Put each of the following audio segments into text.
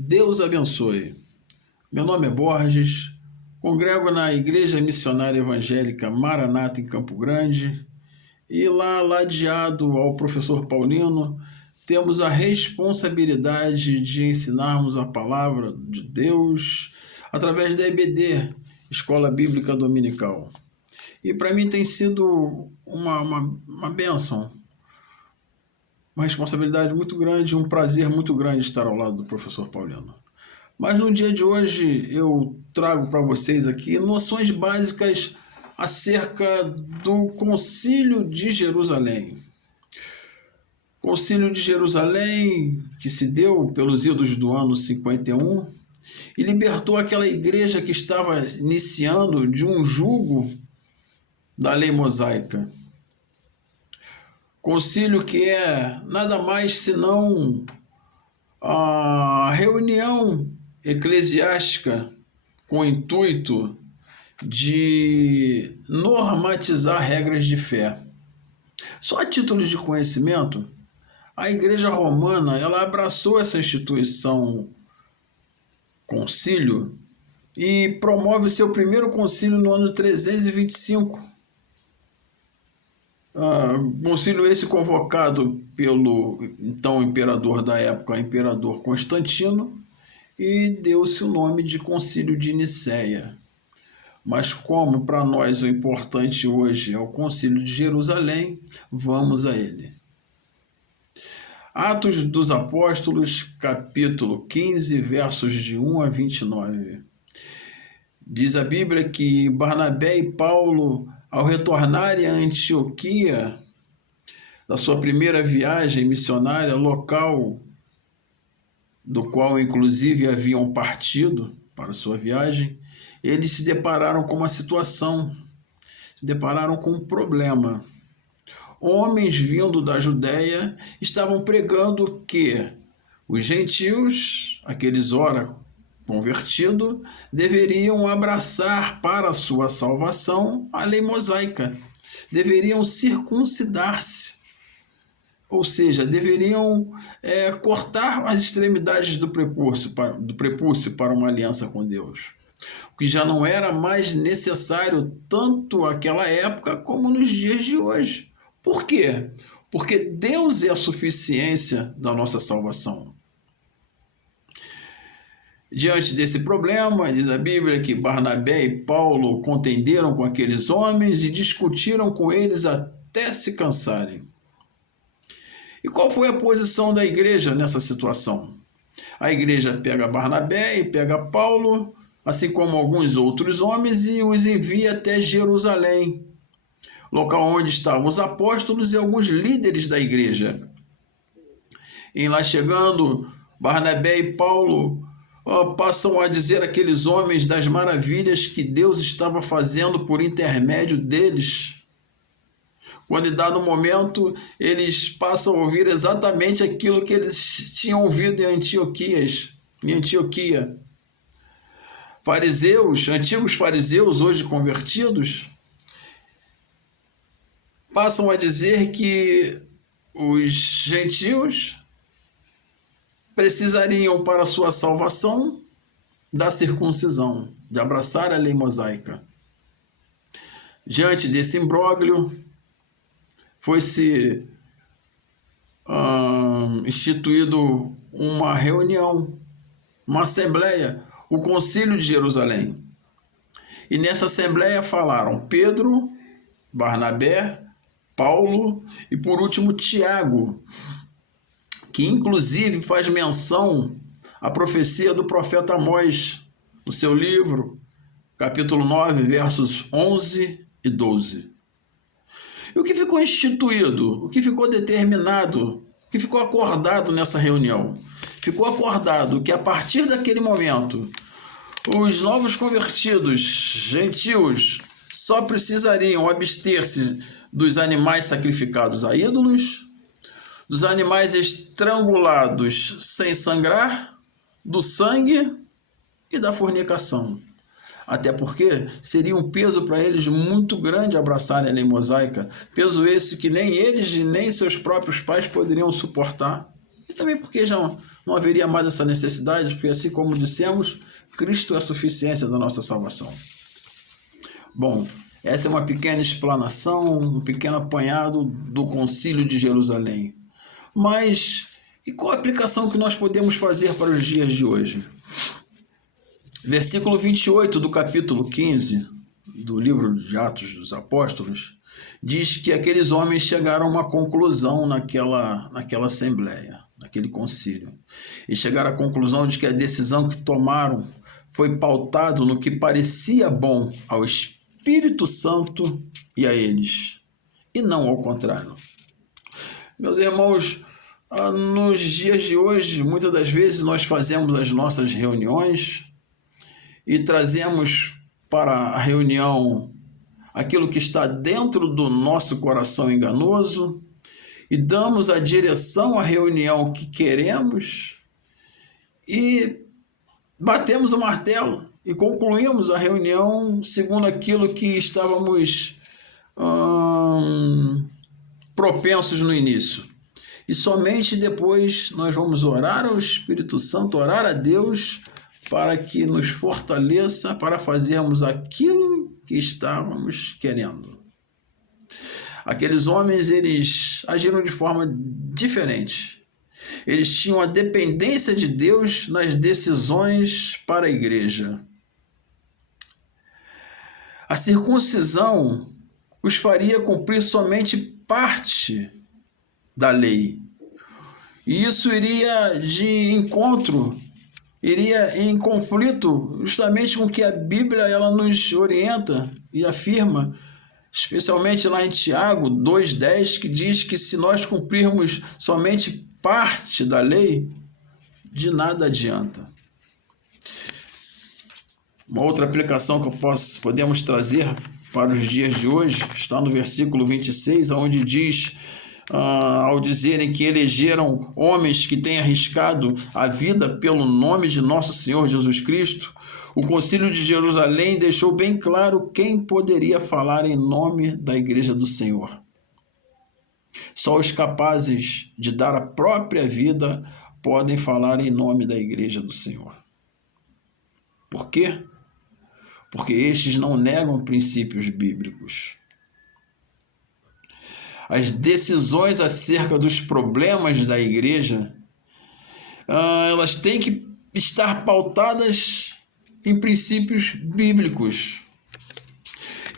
Deus abençoe. Meu nome é Borges, congrego na Igreja Missionária Evangélica Maranata em Campo Grande e lá, ladeado ao professor Paulino, temos a responsabilidade de ensinarmos a palavra de Deus através da EBD, Escola Bíblica Dominical. E para mim tem sido uma bênção, uma responsabilidade muito grande, um prazer muito grande estar ao lado do professor Paulino. Mas no dia de hoje eu trago para vocês aqui noções básicas acerca do Concílio de Jerusalém. Concílio de Jerusalém, que se deu pelos idos do ano 51 e libertou aquela igreja que estava iniciando de um jugo da lei mosaica. Concílio que é nada mais senão a reunião eclesiástica com o intuito de normatizar regras de fé. Só a título de conhecimento, a Igreja Romana ela abraçou essa instituição concílio e promove seu primeiro concílio no ano 325. Concílio esse convocado pelo então imperador da época, imperador Constantino, e deu-se o nome de Concílio de Nicéia. Mas como para nós o importante hoje é o Concílio de Jerusalém, vamos a ele. Atos dos Apóstolos, capítulo 15, versos de 1 a 29. Diz a Bíblia que Barnabé e Paulo, ao retornarem a Antioquia, da sua primeira viagem missionária local, do qual inclusive haviam partido para sua viagem, eles se depararam com uma situação, se depararam com um problema. Homens vindo da Judéia estavam pregando que os gentios, aqueles ora convertidos, deveriam abraçar para sua salvação a lei mosaica, deveriam circuncidar-se, ou seja, deveriam cortar as extremidades do prepúcio para uma aliança com Deus, o que já não era mais necessário tanto naquela época como nos dias de hoje. Por quê? Porque Deus é a suficiência da nossa salvação. Diante desse problema, diz a Bíblia que Barnabé e Paulo contenderam com aqueles homens e discutiram com eles até se cansarem. E qual foi a posição da igreja nessa situação? A igreja pega Barnabé e pega Paulo, assim como alguns outros homens, e os envia até Jerusalém, local onde estavam os apóstolos e alguns líderes da igreja. Em lá chegando, Barnabé e Paulo passam a dizer àqueles homens das maravilhas que Deus estava fazendo por intermédio deles. Quando em dado momento, eles passam a ouvir exatamente aquilo que eles tinham ouvido em Antioquia. Fariseus, antigos fariseus, hoje convertidos, passam a dizer que os gentios precisariam para sua salvação da circuncisão, de abraçar a lei mosaica. Diante desse imbróglio, foi-se instituído uma reunião, uma assembleia, o Concílio de Jerusalém. E nessa assembleia falaram Pedro, Barnabé, Paulo e por último Tiago, que inclusive faz menção à profecia do profeta Amós, no seu livro, capítulo 9, versos 11 e 12. E o que ficou instituído, o que ficou determinado, o que ficou acordado nessa reunião? Ficou acordado que a partir daquele momento, os novos convertidos, gentios, só precisariam abster-se dos animais sacrificados a ídolos, dos animais estrangulados sem sangrar, do sangue e da fornicação. Até porque seria um peso para eles muito grande abraçarem a lei mosaica, peso esse que nem eles e nem seus próprios pais poderiam suportar. E também porque já não haveria mais essa necessidade, porque assim como dissemos, Cristo é a suficiência da nossa salvação. Bom, essa é uma pequena explanação, um pequeno apanhado do Concílio de Jerusalém. Mas, e qual a aplicação que nós podemos fazer para os dias de hoje? Versículo 28 do capítulo 15 do livro de Atos dos Apóstolos diz que aqueles homens chegaram a uma conclusão naquela assembleia, naquele concílio. E chegaram à conclusão de que a decisão que tomaram foi pautado no que parecia bom ao Espírito Santo e a eles, e não ao contrário. Meus irmãos, nos dias de hoje, muitas das vezes nós fazemos as nossas reuniões e trazemos para a reunião aquilo que está dentro do nosso coração enganoso e damos a direção à reunião que queremos e batemos o martelo e concluímos a reunião segundo aquilo que estávamos propensos no início. E somente depois nós vamos orar ao Espírito Santo, orar a Deus para que nos fortaleça para fazermos aquilo que estávamos querendo. Aqueles homens, eles agiram de forma diferente. Eles tinham a dependência de Deus nas decisões para a igreja. A circuncisão os faria cumprir somente parte da lei. E isso iria em conflito justamente com o que a Bíblia ela nos orienta e afirma, especialmente lá em Tiago 2,10, que diz que se nós cumprirmos somente parte da lei, de nada adianta. Uma outra aplicação que podemos trazer para os dias de hoje está no versículo 26, onde diz, ao dizerem que elegeram homens que têm arriscado a vida pelo nome de nosso Senhor Jesus Cristo, o Concílio de Jerusalém deixou bem claro quem poderia falar em nome da Igreja do Senhor. Só os capazes de dar a própria vida podem falar em nome da Igreja do Senhor. Por quê? Porque estes não negam princípios bíblicos. As decisões acerca dos problemas da igreja, elas têm que estar pautadas em princípios bíblicos.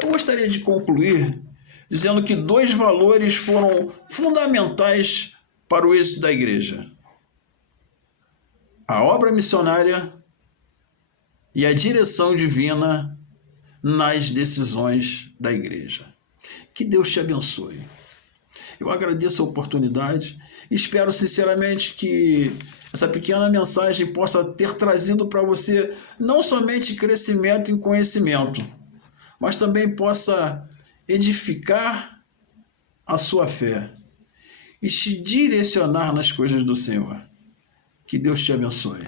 Eu gostaria de concluir dizendo que 2 valores foram fundamentais para o êxito da igreja: a obra missionária e a direção divina nas decisões da igreja. Que Deus te abençoe. Eu agradeço a oportunidade e espero sinceramente que essa pequena mensagem possa ter trazido para você não somente crescimento em conhecimento, mas também possa edificar a sua fé e te direcionar nas coisas do Senhor. Que Deus te abençoe.